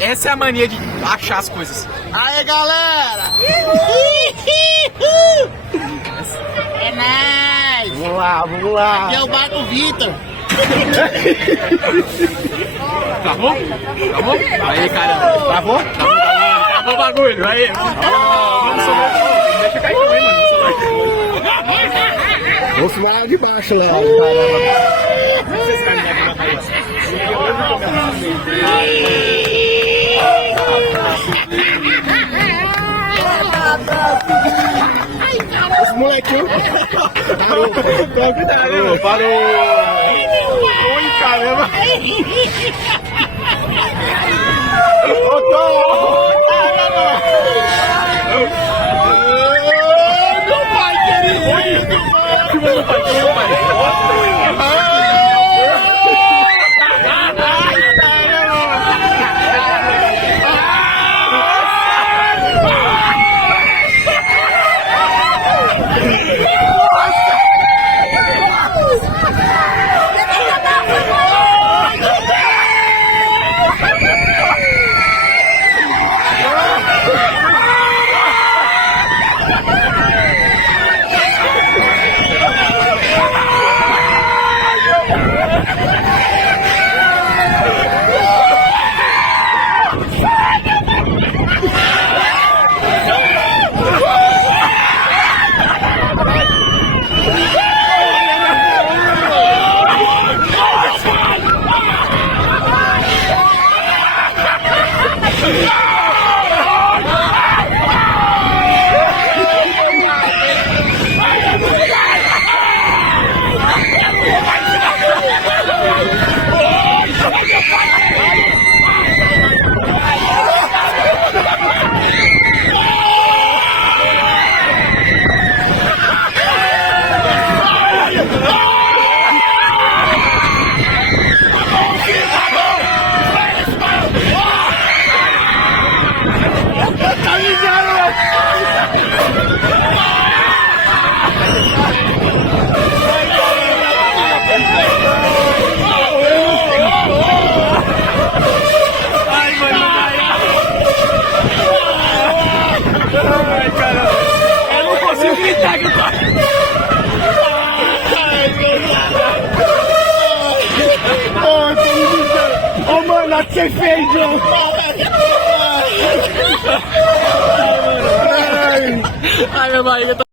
Essa é a mania de achar as coisas. Aê, galera! É nóis! Vamos lá, vamos lá. Aqui é o barco Vitor. Travou? Travou? Aí, caramba. Travou? Travou o bagulho. Aí. Vamos subir. Deixa cair também, mano. Vou filmar de baixo, Léo. Os molequinhos. Parou. Oi, caramba. Meu pai querido. Meu pai. Ô, mano, olha o que você fez, João! Ai, minha barriga tá...